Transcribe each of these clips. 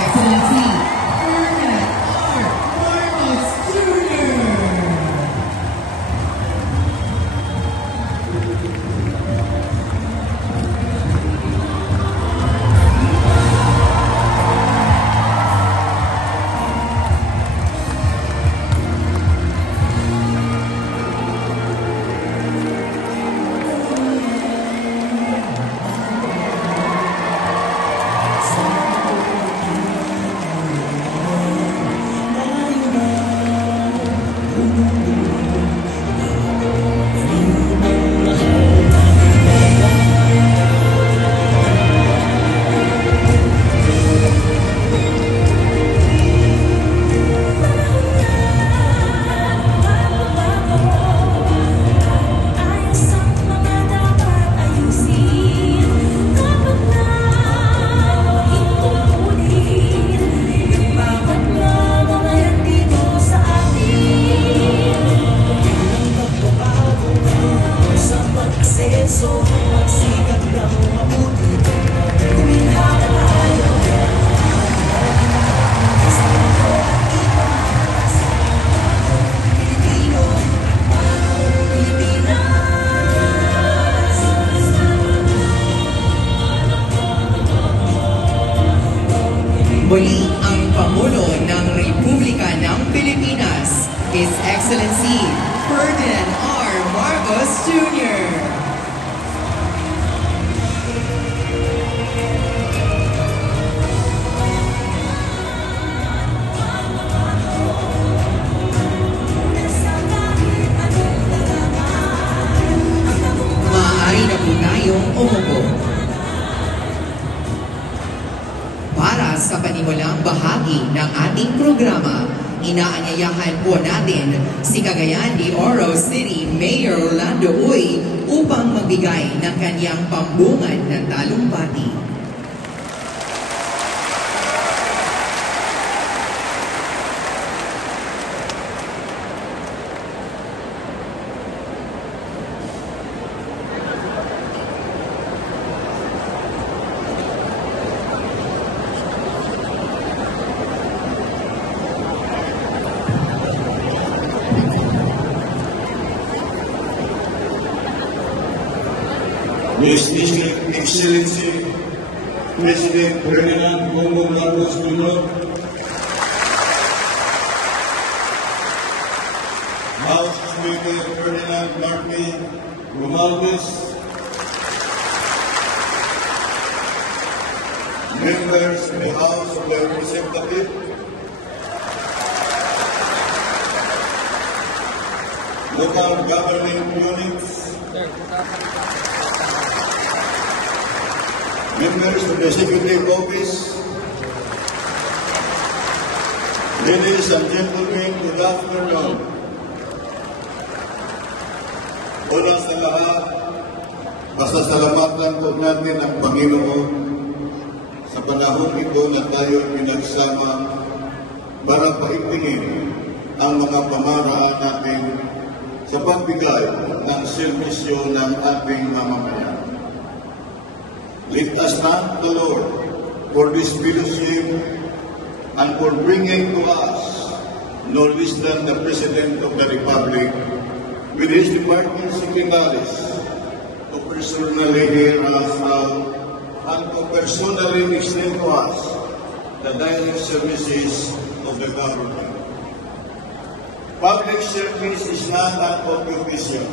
Excellency Ferdinand R. Marcos Jr. Muli ang Pangulo ng Republika ng Pilipinas, His Excellency Ferdinand R. Marcos Jr. Maaari na po tayong umupo. Para sa panimulang bahagi ng ating programa, inaanyayahan po natin si Cagayan de Oro City Mayor Orlando Uy upang magbigay ng kanyang pambungad ng talumpati. His Excellency President Ferdinand Marcos Jr., House Speaker Ferdinand Martin Romualdez, members of the House of Representatives, local government units, members of the Executive Office, ladies and gentlemen, good afternoon. Una sa lahat, pasasalamatan po natin ang Panginoon sa panahon ito na tayo pinagsama para paigtingin ang mga pamaraan natin sa pagbigay ng serbisyo ng ating mamamayan. Let us thank the Lord for this fellowship and for bringing to us no less than the President of the Republic with his department secretaries to personally hear us out and to personally extend to us the direct services of the government. Public service is not an occupation,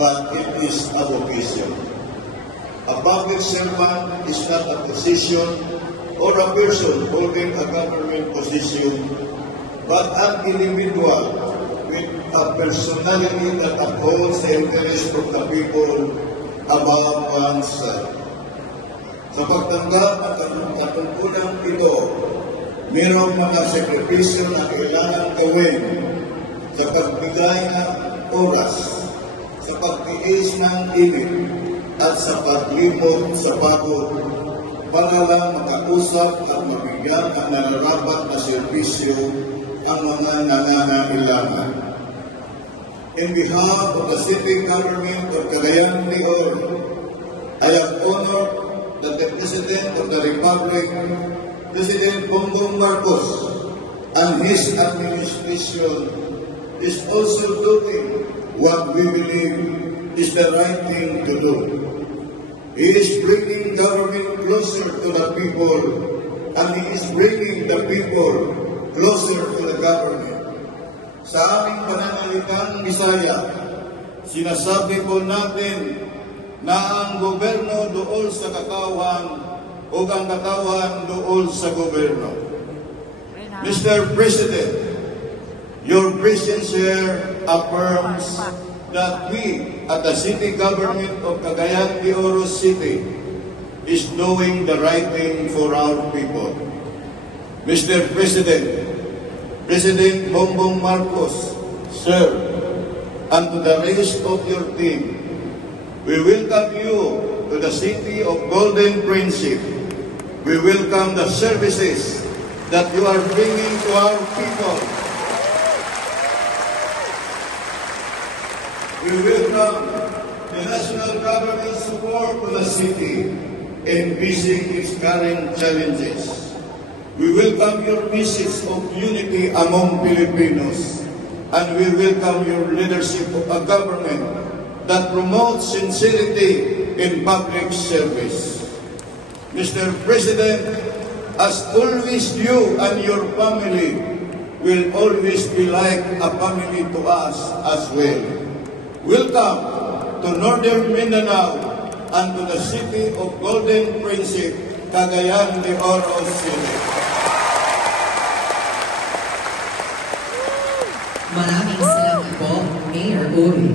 but it is a vocation. A public servant is not a position or a person holding a government position, but an individual with a personality that upholds the interest of the people above oneself. Sa pagtanggap ng katungkulang ito, mayroong mga sakripisyo na kailangan gawin sa pagbigay ng oras, sa pagtiis ng init, at sa paglimot sa pagod para lang makausap at mabigyan ang nararapat na serbisyo ang mga nangangailangan. In behalf of the city government of Cagayan de Oro, I am honored that the President of the Republic President Bongbong Marcos and his administration is also doing what we believe is the right thing to do. He is bringing government closer to the people, and he is bringing the people closer to the government. Sa aming pananalitang Bisaya, sinasabi po natin na ang gobyerno dool sa katawan o ang katawan dool sa gobyerno. Mr. President, your presence here affirms that we at the city government of Cagayan de Oro City is doing the right thing for our people. Mr. President, President Bongbong Marcos, sir, and to the rest of your team, we welcome you to the city of Golden Principe. We welcome the services that you are bringing to our people. We welcome the national government support to the city in facing its current challenges. We welcome your message of unity among Filipinos, and we welcome your leadership of a government that promotes sincerity in public service. Mr. President, as always, you and your family will always be like a family to us as well. Welcome to Northern Mindanao and to the city of Golden Principe, Cagayan de Oro City. Maraming salamat po, Mayor Uy.